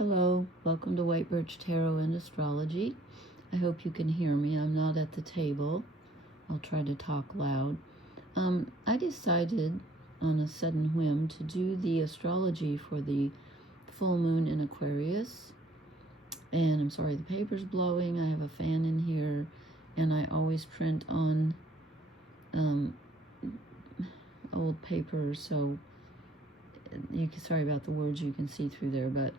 Hello, welcome to White Birch Tarot and Astrology. I hope you can hear me. I'm not at the table. I'll try to talk loud. I decided on a sudden whim to do the astrology for the full moon in Aquarius. And I'm sorry, the paper's blowing. I have a fan in here, and I always print on old paper, so sorry about the words you can see through there, but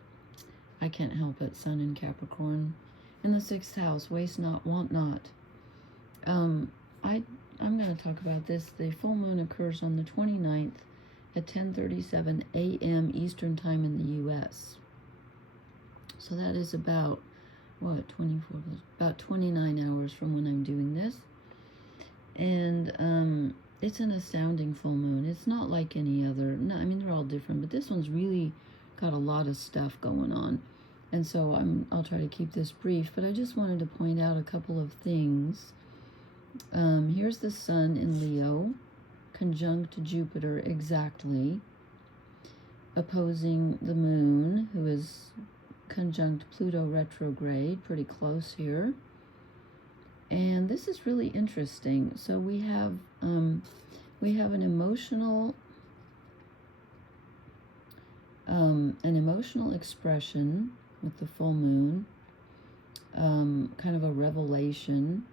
I can't help it. Sun in Capricorn in the 6th house, waste not, want not. I'm going to talk about this. The full moon occurs on the 29th at 10:37 a.m. Eastern time in the U.S. So that is about, about 29 hours from when I'm doing this. And it's an astounding full moon. It's not like any other. No, I mean, they're all different, but this one's really got a lot of stuff going on. And so I'll try to keep this brief, but I just wanted to point out a couple of things. Here's the sun in Leo, conjunct Jupiter exactly, opposing the moon, who is conjunct Pluto retrograde, pretty close here. And this is really interesting. So we have an emotional expression with the full moon, kind of a revelation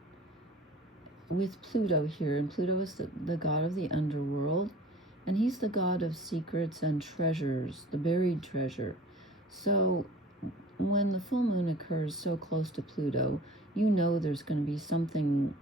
with Pluto here. And Pluto is the god of the underworld, and he's the god of secrets and treasures, the buried treasure. So when the full moon occurs so close to Pluto, you know there's going to be something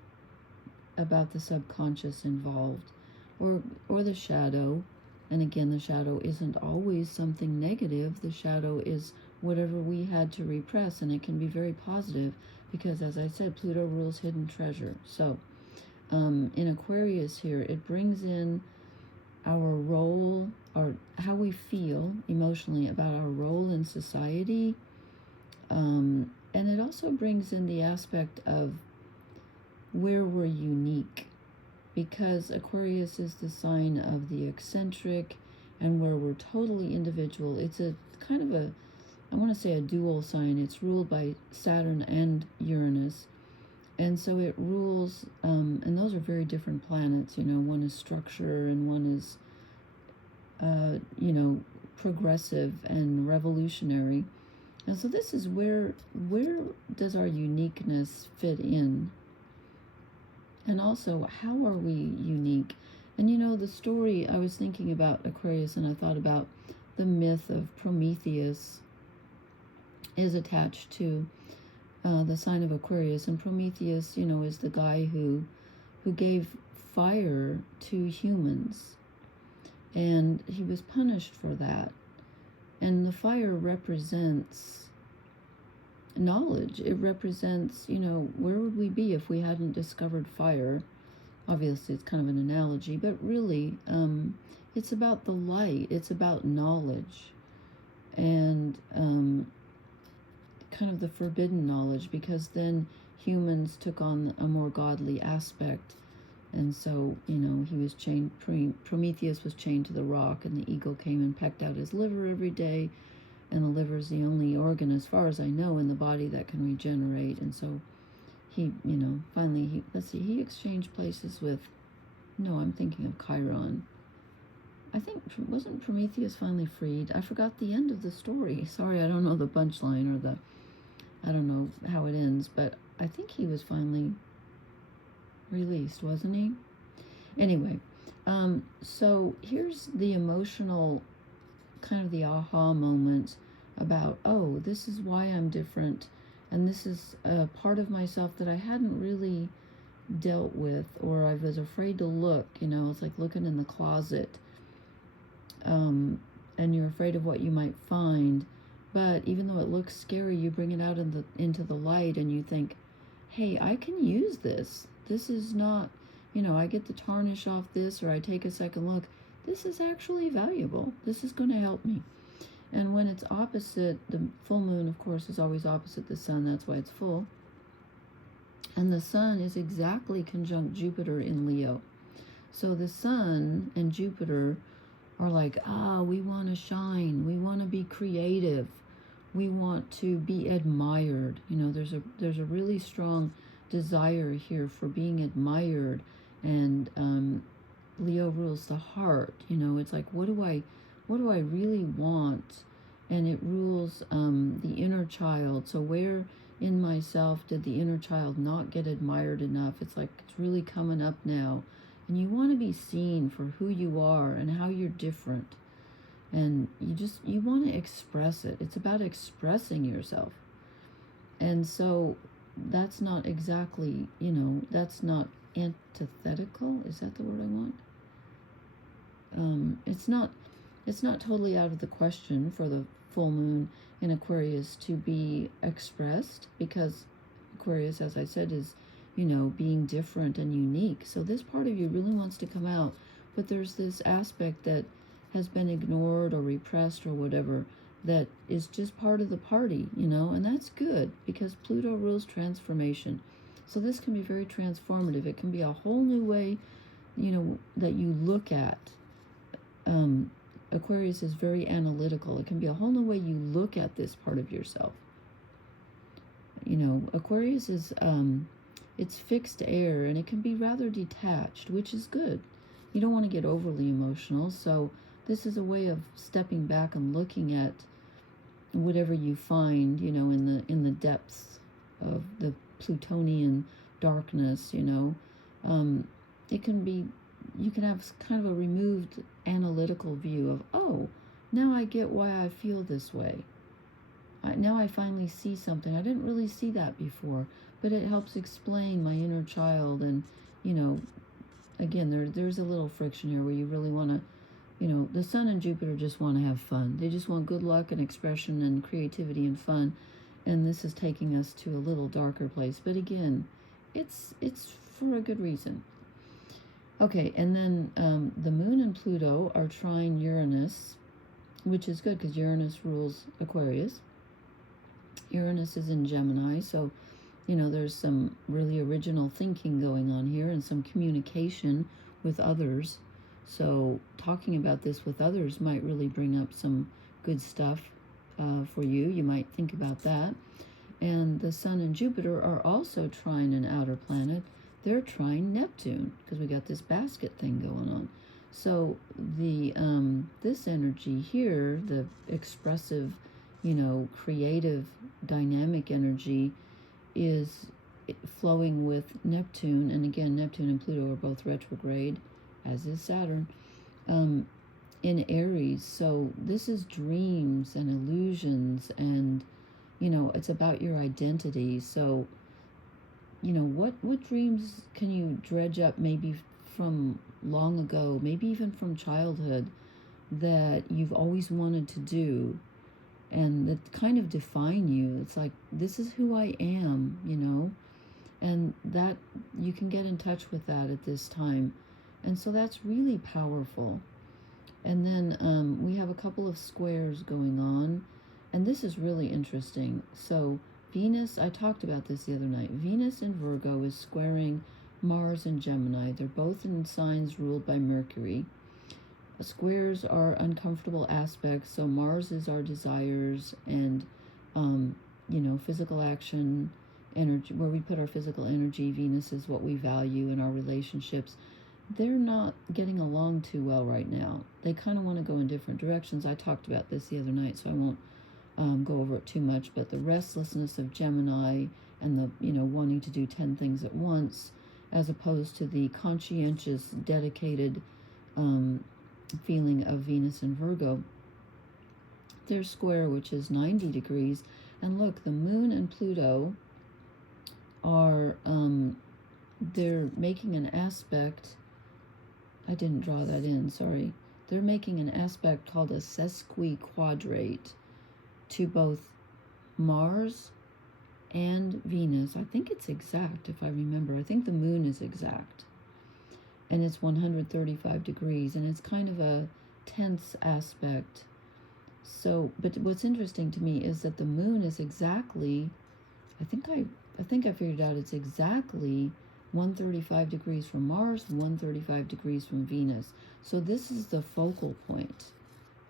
about the subconscious involved, or the shadow. And again, the shadow isn't always something negative. The shadow is whatever we had to repress, and it can be very positive because, as I said, Pluto rules hidden treasure. So in Aquarius here, it brings in our role, or how we feel emotionally about our role in society, and it also brings in the aspect of where we're unique, because Aquarius is the sign of the eccentric and where we're totally individual. It's a kind of a, I want to say a dual sign. It's ruled by Saturn and Uranus. And so it rules, and those are very different planets. You know, one is structure and one is, progressive and revolutionary. And so this is where does our uniqueness fit in? And also, how are we unique? And the story, I was thinking about Aquarius, and I thought about the myth of Prometheus is attached to the sign of Aquarius. And Prometheus, is the guy who gave fire to humans. And he was punished for that. And the fire represents knowledge. It represents, where would we be if we hadn't discovered fire? Obviously, it's kind of an analogy, but really, it's about the light. It's about knowledge, and kind of the forbidden knowledge, because then humans took on a more godly aspect. And so, he was chained, Prometheus was chained to the rock, and the eagle came and pecked out his liver every day. And the liver is the only organ, as far as I know, in the body that can regenerate. And so he, finally, he exchanged places with, no, I'm thinking of Chiron. I think, wasn't Prometheus finally freed? I forgot the end of the story. Sorry, I don't know the punchline, or I don't know how it ends, but I think he was finally released, wasn't he? Anyway, so here's the emotional, kind of the aha moment about, oh, this is why I'm different, and this is a part of myself that I hadn't really dealt with, or I was afraid to look. It's like looking in the closet, and you're afraid of what you might find, but even though it looks scary, you bring it out into the light, and you think, hey, I can use this. This is not, I get the tarnish off this, or I take a second look. This is actually valuable. This is going to help me. And when it's opposite, the full moon, of course, is always opposite the sun. That's why it's full. And the sun is exactly conjunct Jupiter in Leo. So the sun and Jupiter are like, we want to shine. We want to be creative. we want to be admired. You know, there's a really strong desire here for being admired, and Leo rules the heart. You know, it's like, what do I really want? And it rules the inner child. So where in myself did the inner child not get admired enough? It's like it's really coming up now, and you want to be seen for who you are and how you're different. And you want to express it. It's about expressing yourself. And so that's not exactly, you know, that's not antithetical. Is that the word I want? It's not totally out of the question for the full moon in Aquarius to be expressed, because Aquarius, as I said, is, you know, being different and unique. So this part of you really wants to come out, but there's this aspect that has been ignored or repressed or whatever, that is just part of the party, you know, and that's good, because Pluto rules transformation. So this can be very transformative. It can be a whole new way, you know, that you look at. Aquarius is very analytical. It can be a whole new way you look at this part of yourself. You know, Aquarius is, it's fixed air, and it can be rather detached, which is good. You don't want to get overly emotional, so this is a way of stepping back and looking at whatever you find, you know, in the depths of the Plutonian darkness, you know. It can be, you can have kind of a removed analytical view of, oh, now I get why I feel this way. Now I finally see something. I didn't really see that before, but it helps explain my inner child. And, you know, again, there's a little friction here where you really want to, you know, the Sun and Jupiter just want to have fun. They just want good luck and expression and creativity and fun. And this is taking us to a little darker place. But again, it's for a good reason. Okay, and then the Moon and Pluto are trine Uranus, which is good because Uranus rules Aquarius. Uranus is in Gemini, so, you know, there's some really original thinking going on here and some communication with others. So talking about this with others might really bring up some good stuff for you. You might think about that. And the Sun and Jupiter are also trine an outer planet. They're trine Neptune, because we got this basket thing going on. So the this energy here, the expressive, you know, creative, dynamic energy, is flowing with Neptune. And again, Neptune and Pluto are both retrograde, as is Saturn, in Aries. So this is dreams and illusions, and, you know, it's about your identity. So, you know, what dreams can you dredge up maybe from long ago, maybe even from childhood, that you've always wanted to do, and that kind of define you? It's like, this is who I am, you know, and that you can get in touch with that at this time. And so that's really powerful. And then we have a couple of squares going on, and this is really interesting. So Venus, I talked about this the other night. Venus in Virgo is squaring Mars in Gemini. They're both in signs ruled by Mercury. Squares are uncomfortable aspects, so Mars is our desires and, you know, physical action, energy, where we put our physical energy. Venus is what we value in our relationships. They're not getting along too well right now. They kind of want to go in different directions. I talked about this the other night, so I won't go over it too much, but the restlessness of Gemini and the, you know, wanting to do 10 things at once, as opposed to the conscientious, dedicated feeling of Venus and Virgo. They're square, which is 90 degrees. And look, the Moon and Pluto are, they're making an aspect. I didn't draw that in, sorry. They're making an aspect called a sesquiquadrate to both Mars and Venus. I think it's exact, if I remember. I think the Moon is exact. And it's 135 degrees, and it's kind of a tense aspect. So, but what's interesting to me is that the Moon is exactly, I think I figured out it's exactly 135 degrees from Mars, 135 degrees from Venus. So this is the focal point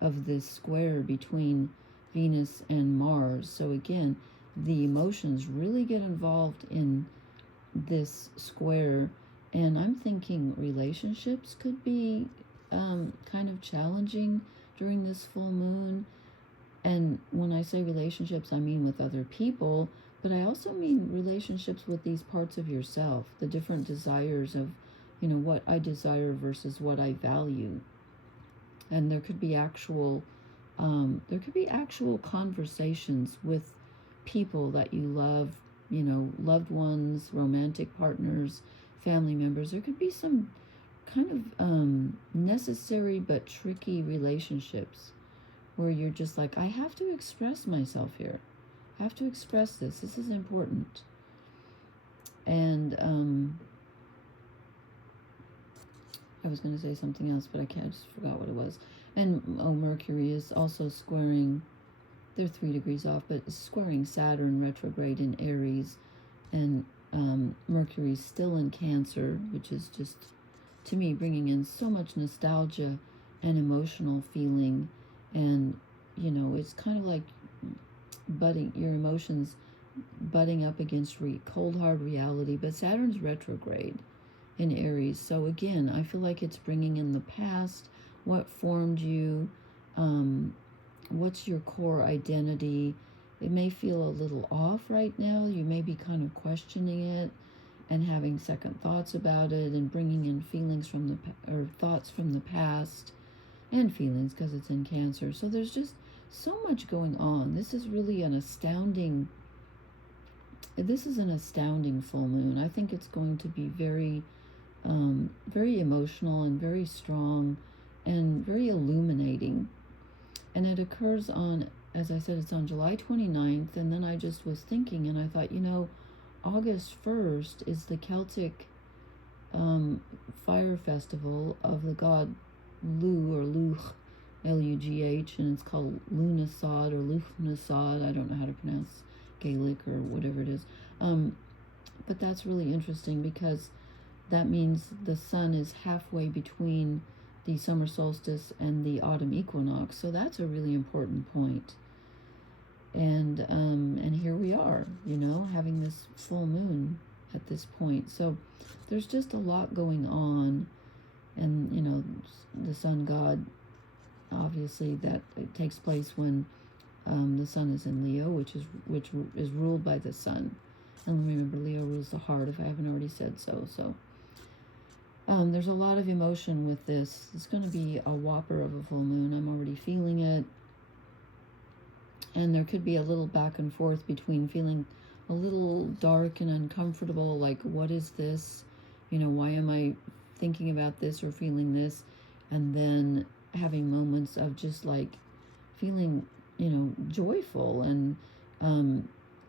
of this square between Venus and Mars. So again, the emotions really get involved in this square, and I'm thinking relationships could be kind of challenging during this full moon. And when I say relationships, I mean with other people, but I also mean relationships with these parts of yourself, the different desires of, what I desire versus what I value. And there could be actual conversations with people that you love, loved ones, romantic partners, family members. There could be some kind of necessary but tricky relationships where you're just like, I have to express myself here. I have to express this. This is important. And I was going to say something else, but I just forgot what it was. And Mercury is also squaring, they're 3 degrees off, but it's squaring Saturn retrograde in Aries. And Mercury's still in Cancer, which is just, to me, bringing in so much nostalgia and emotional feeling. And, it's kind of like your emotions butting up against cold, hard reality. But Saturn's retrograde in Aries. So again, I feel like it's bringing in the past, what formed you, what's your core identity. It may feel a little off right now. You may be kind of questioning it and having second thoughts about it and bringing in feelings thoughts from the past and feelings because it's in Cancer. So there's just so much going on. This is really an astounding full moon. I think it's going to be very emotional and very strong and very illuminating. And it occurs on, as I said, it's on July 29th. And then I just was thinking, and I thought, August 1st is the Celtic fire festival of the god Lu, or Luch, Lugh, and it's called Lughnasadh or Lughnasadh. I don't know how to pronounce Gaelic or whatever it is. But that's really interesting because that means the sun is halfway between the summer solstice and the autumn equinox. So that's a really important point. And here we are, having this full moon at this point. So there's just a lot going on. And, the sun god, obviously, that it takes place when the sun is in Leo, which is ruled by the sun. And remember, Leo rules the heart, if I haven't already said so. So there's a lot of emotion with this. It's going to be a whopper of a full moon. I'm already feeling it. And there could be a little back and forth between feeling a little dark and uncomfortable, like, what is this? Why am I thinking about this or feeling this? And then having moments of just like feeling, joyful and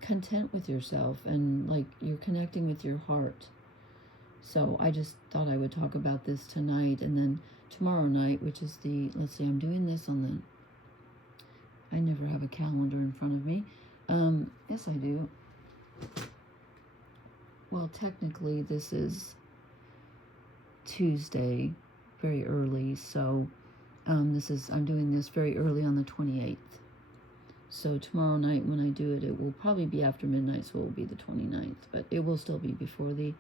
content with yourself, and like you're connecting with your heart. So I just thought I would talk about this tonight. And then tomorrow night, which is let's see, I'm doing this on I never have a calendar in front of me. Yes, I do. Well, technically this is Tuesday, very early. So I'm doing this very early on the 28th. So tomorrow night when I do it, it will probably be after midnight, so it will be the 29th. But it will still be before the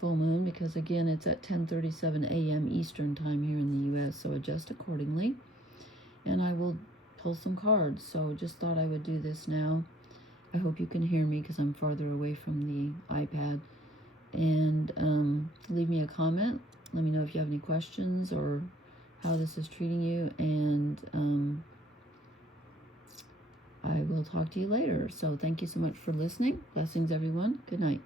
full moon, because again, it's at 10:37 a.m. Eastern time here in the U.S., so adjust accordingly. And I will pull some cards. So just thought I would do this now. I hope you can hear me because I'm farther away from the iPad. And leave me a comment. Let me know if you have any questions or how this is treating you. And I will talk to you later. So thank you so much for listening. Blessings, everyone. Good night.